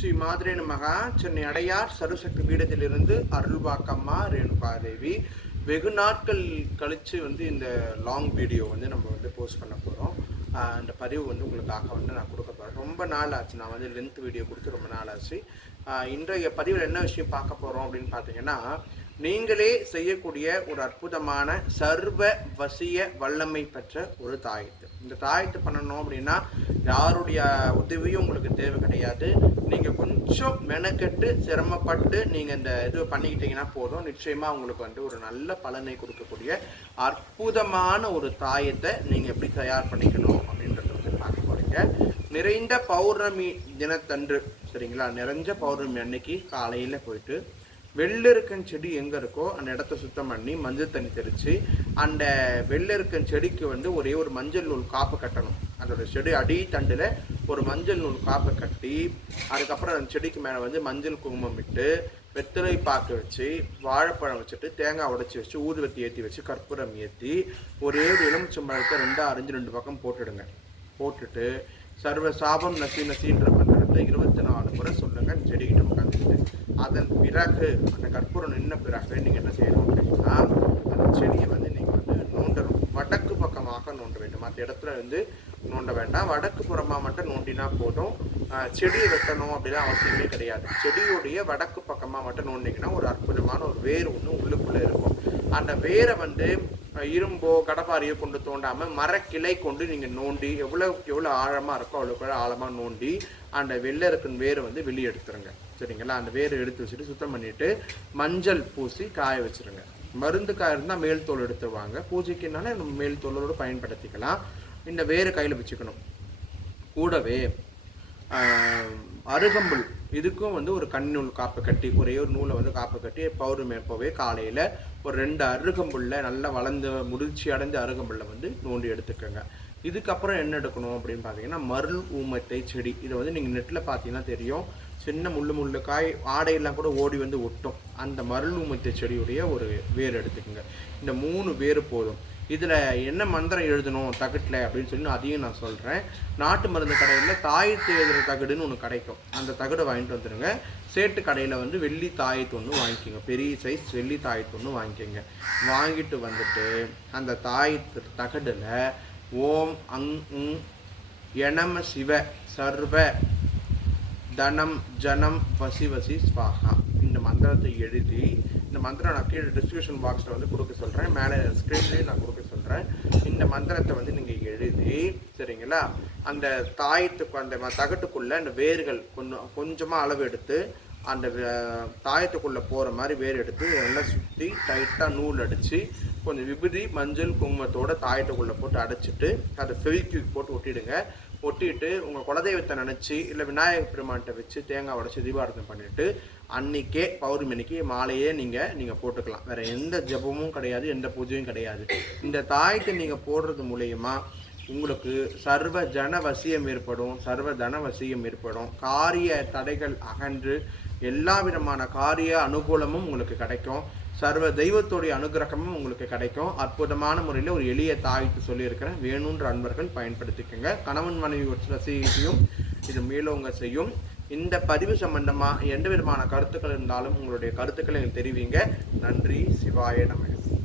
ஸ்ரீ மாதிரேனு மகா சென்னை அடையார் சருசக்தி பீடத்திலிருந்து அருள்வாக்கம்மா ரேணுகா தேவி வெகு நாட்கள் கழித்து வந்து இந்த லாங் வீடியோ வந்து நம்ம வந்து போஸ்ட் பண்ண போகிறோம் அந்த பதிவு வந்து உங்களுக்காக வந்து நான் கொடுக்க போகிறேன் ரொம்ப நாள் ஆச்சு. நான் வந்து லென்த் வீடியோ கொடுத்து ரொம்ப நாள் ஆச்சு. இன்றைய பதிவில் என்ன விஷயம் பார்க்க போகிறோம் அப்படின்னு பார்த்தீங்கன்னா நீங்களே செய்யக்கூடிய ஒரு அற்புதமான சர்வ வசிய வல்லமை பெற்ற ஒரு தாயத்து. இந்த தாயத்து பண்ணணும் அப்படின்னா யாருடைய உதவியும் உங்களுக்கு தேவை கிடையாது. நீங்கள் கொஞ்சம் மெனக்கெட்டு சிரமப்பட்டு நீங்கள் இந்த இது பண்ணிக்கிட்டீங்கன்னா போதும். நிச்சயமாக உங்களுக்கு வந்து ஒரு நல்ல பலனை கொடுக்கக்கூடிய அற்புதமான ஒரு தாயத்தை நீங்கள் எப்படி தயார் பண்ணிக்கணும் அப்படின்றத வந்து பார்க்க போகிறீங்க நிறைந்த பௌர்ணமி தினத்தன்று சரிங்களா? நிறைஞ்ச பௌர்ணமி அன்னைக்கு காலையில் போயிட்டு வெள்ளெருக்கன் செடி எங்கே இருக்கோ அந்த இடத்த சுத்தம் பண்ணி மஞ்சள் தண்ணி தெளித்து அந்த வெள்ளெருக்கன் செடிக்கு வந்து ஒரே ஒரு மஞ்சள் நூல் காப்பு கட்டணும். அதோட செடி அடி தண்டில் ஒரு மஞ்சள் நூல் காப்பு கட்டி அதுக்கப்புறம் அந்த செடிக்கு மேலே வந்து மஞ்சள் குங்குமம் விட்டு வெத்தலை பாக்கு வச்சு வாழைப்பழம் வச்சுட்டு தேங்காய் உடைச்சி வச்சு ஊதுவத்தி ஏற்றி வச்சு கற்பூரம் ஏற்றி ஒரே ஒரு எலுமிச்சம்பழத்தை ரெண்டாக அரிஞ்சு ரெண்டு பக்கம் போட்டுடுங்க. போட்டுட்டு சர்வ சாபம் நசி நசின்ற மந்திரத்தை இருபத்தி நாலு முறை சொல்லுங்க செடிக்கிட்ட உட்காந்துட்டு அதன் பிறகு அந்த கற்பூரம் நின்ன பிறகு நீங்கள் என்ன செய்யணும் அப்படின்னா அந்த செடியை வந்து நீங்கள் வந்து நோண்டணும். வடக்கு பக்கமாக நோண்ட வேண்டும். மற்ற இடத்துல வந்து நோண்ட வேண்டாம். வடக்கு புறமாக மட்டும் நோண்டினா போதும். செடியை வெட்டணும் அப்படிலாம் அவசியமே கிடையாது. செடியுடைய வடக்கு பக்கமாக மட்டும் நோண்டிங்கன்னா ஒரு அற்புதமான ஒரு வேர் ஒன்று உள்ளுக்குள்ளே இருக்கும். அந்த வேரை வந்து இரும்போ கடப்பாரியோ கொண்டு தோண்டாமல் மரக்கிளை கொண்டு நீங்கள் நோண்டி எவ்வளோ எவ்வளோ ஆழமாக இருக்கோ அவ்வளோ ஆழமாக நோண்டி அந்த வெள்ளை வேர் வேரை வந்து வெளியே எடுத்துருங்க. சரிங்களா? அந்த வேரை எடுத்து வச்சுட்டு சுத்தம் பண்ணிட்டு மஞ்சள் பூசி காய வச்சிருங்க. மருந்து காய இருந்தால் மேல் தோல் எடுத்துருவாங்க பூஜைக்குனால நம்ம மேல் தோலோடு பயன்படுத்திக்கலாம். இந்த வேரை கையில் வச்சுக்கணும். கூடவே அருகம்புல் இதுக்கும் வந்து ஒரு கண்ணூல் காப்பு கட்டி ஒரே ஒரு நூலை வந்து காப்பு கட்டி பௌர்ணமி அப்போவே காலையில் ஒரு ரெண்டு அருகம்புல்ல நல்லா வளர்ந்து முதிர்ச்சி அடைஞ்ச அருகம்புல்ல வந்து நோண்டி எடுத்துக்கோங்க. இதுக்கப்புறம் என்ன எடுக்கணும் அப்படின்னு பார்த்தீங்கன்னா மருள் ஊமத்தை செடி. இதை வந்து நீங்கள் நெட்டில் பார்த்தீங்கன்னா தெரியும். சின்ன முள்ளு முள்ளு காய் ஆடையெல்லாம் கூட ஓடி வந்து ஒட்டும். அந்த மருள் ஊமத்தை செடியுடைய ஒரு வேர் எடுத்துக்கோங்க. இந்த மூணு வேர் போதும். இதில் என்ன மந்திரம் எழுதணும் தகட்டில் அப்படின்னு சொல்லி அதையும் நான் சொல்கிறேன் நாட்டு மருந்து கடையில் தாயத்து எழுதுகிற தகடுன்னு ஒன்று கிடைக்கும். அந்த தகடு வாங்கிட்டு வந்துடுங்க சேட்டு கடையில் வந்து வெள்ளி தாயத்து ஒன்று வாங்கிக்கோங்க. பெரிய சைஸ் வெள்ளி தாயத்து ஒன்று வாங்கிக்கோங்க. வாங்கிட்டு வந்துட்டு அந்த தாயத்து தகடில் ஓம் அங் உங் எனம சிவ சர்வ தனம் ஜனம் வசி வசி ஸ்வாகா. இந்த மந்திரத்தை எழுதி இந்த மந்திரம் நான் கீழே டிஸ்கிரிப்ஷன் பாக்ஸில் வந்து கொடுக்க சொல்கிறேன் மேலே ஸ்க்ரீன்லேயும் நான் கொடுக்க சொல்கிறேன் இந்த மந்திரத்தை வந்து நீங்கள் எழுதி சரிங்களா? அந்த தாயத்துக்கு அந்த ம- அந்த வேர்கள் கொஞ்சம் கொஞ்சமாக அளவு எடுத்து அந்த தாயத்துக்குள்ளே போகிற மாதிரி வேர் எடுத்து நல்லா சுற்றி டைட்டாக நூல் அடித்து கொஞ்சம் விபதி மஞ்சள் குங்குமத்தோட தாயத்துக்குள்ளே போட்டு அடைச்சிட்டு அதை ஃபெவிக்விக் போட்டு ஒட்டிடுங்க. ஒட்டிட்டு உங்கள் குலதெய்வத்தை நினச்சி இல்லை விநாயகர் பெருமான்கிட்ட வச்சு தேங்காய் உடச்சி தீபாரதனை பண்ணிட்டு அன்னைக்கே பௌர்ணமிக்கு மாலையே நீங்கள் நீங்கள் போட்டுக்கலாம். வேற எந்த ஜெபமும் கிடையாது எந்த பூஜையும் கிடையாது. இந்த தாயத்தை நீங்கள் போடுறது மூலயமா உங்களுக்கு சர்வ ஜன வசியம் ஏற்படும் சர்வ தன வசியம் ஏற்படும். காரிய தடைகள் அகன்று எல்லா விதமான காரிய அனுகூலமும் உங்களுக்கு கிடைக்கும். சர்வ தெய்வத்தோடைய அனுகிரகமும் உங்களுக்கு கிடைக்கும். அற்புதமான முறையில் ஒரு எளிய தாய்க்கு சொல்லியிருக்கிறேன். வேணுன்ற அன்பர்கள் பயன்படுத்திக்கோங்க. கணவன் மனைவி வசதியும் இது மேலோங்க செய்யும். இந்த பதிவு சம்பந்தமாக எந்த விதமான கருத்துக்கள் இருந்தாலும் உங்களுடைய கருத்துக்களை எனக்கு தெரிவிங்க. நன்றி. சிவாய நமக்கு